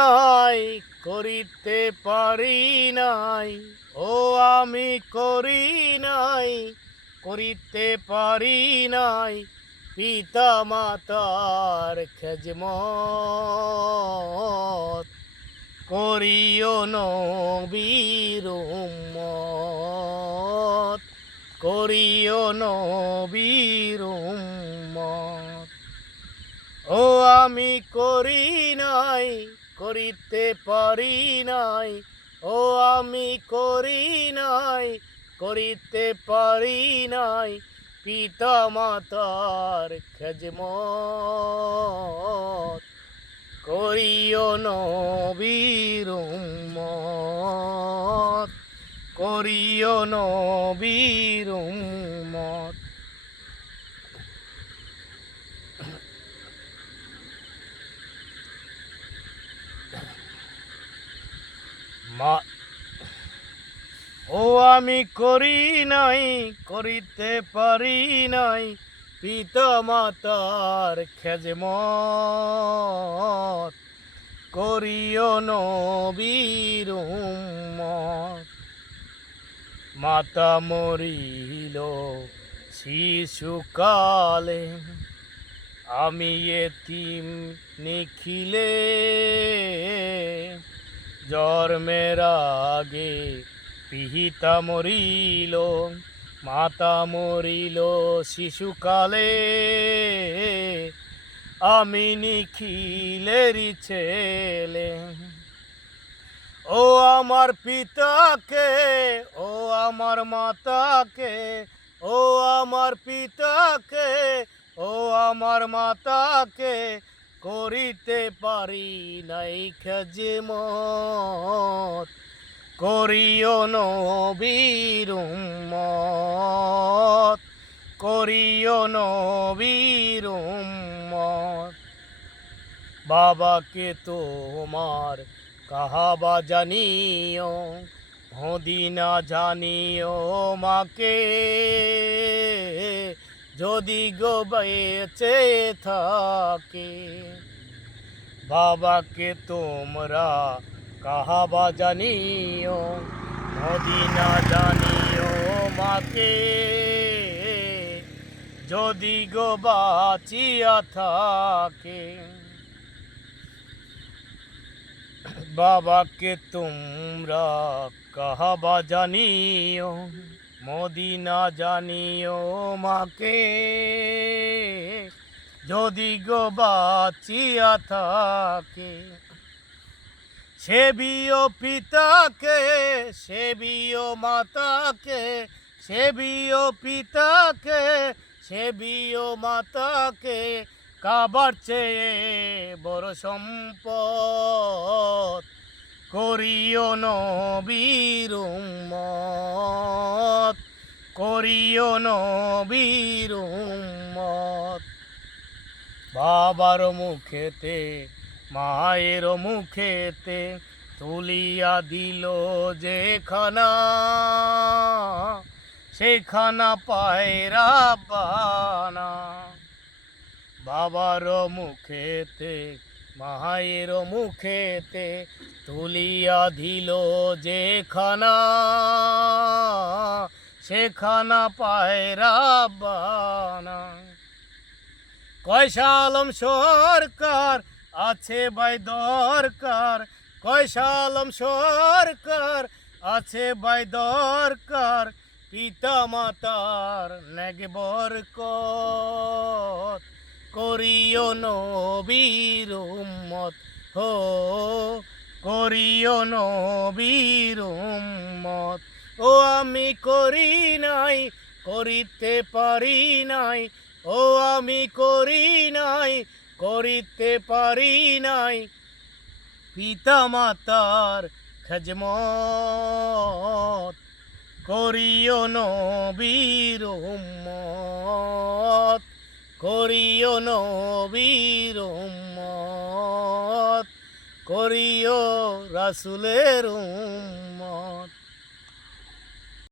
নাই, করিতে পারি নাই। ও আমি করি নাই, করিতে পারি নাই। পিতা মাতার খেজমত, করিও নবীর উম্মত, করিও নবীর উম্মত। ও আমি করি নাই, করিতে পারি নাই। ও আমি করি নাই, করিতে পারি নাই। পিতা মাতার খেজমত, করিও নবীর উম্মত, করিও নবীর উম্মত। ও আমি করি নাই, করিতে পারি নাই। পিতা মাতার খেজমত, করিও নবীর উম্মত। মাতা মরিল শিশুকালে, আমি এতিম নিখিলে। জন্মের আগে পিতা মরিল, মাতা মরিল শিশুকালে। আমি নিখিলেরই ছেলে। ও আমার পিতাকে, ও আমার মাতাকে, ও আমার পিতাকে, ও আমার মাতাকে, করিতে পারি নাই খেজমত, করিও নবীর উম্মত, করিও নবীর উম্মত। বাবাকে তোমার কাহাবা জানিও, মদিনা জানিও মাকে। যদি গো বেঁচে থাকে, বাবাকে তোমরা কাহাবা জানিও, মদিনা জানিও মাকে। যদি গো বাঁচিয়া থাকে, বাবাকে তোমরা কাহাবা জানিও, মদিনা জানিও মাকে। যদি গো বাঁচিয়া থাকে, সেবিও পিতাকে, সেবিও মাতাকে, সেবিও পিতাকে, সেবিও মাতাকে। কাবার চেয়ে বড় সম্পদ, করিও নবীর উম্মত, করিও নবীর উম্মত। বাবার মুখেতে, মায়ের মুখেতে তুলিয়া দিল যে খানা, সেখানা পায়রা বানা। বাবার মুখেতে, মায়ের মুখেতে তুলিয়া দিল যে খানা, সেখানা পায়রা বানা। কয়সা আলম সরকার আছে ভাই দরকার, কয়সা আলম সরকার আছে ভাই দরকার। পিতা মাতার নেক বরকত, করিও নবীর উম্মত, হো করিও নবীর উম্মত। ও আমি করি নাই, করিতে পারি নাই। ও আমি করি নাই, করিতে পারি নাই। পিতা মাতার খেজমত, করিও নবীর উম্মত, করিও নবীর উম্মত, করিও রাসূলের উম্মত।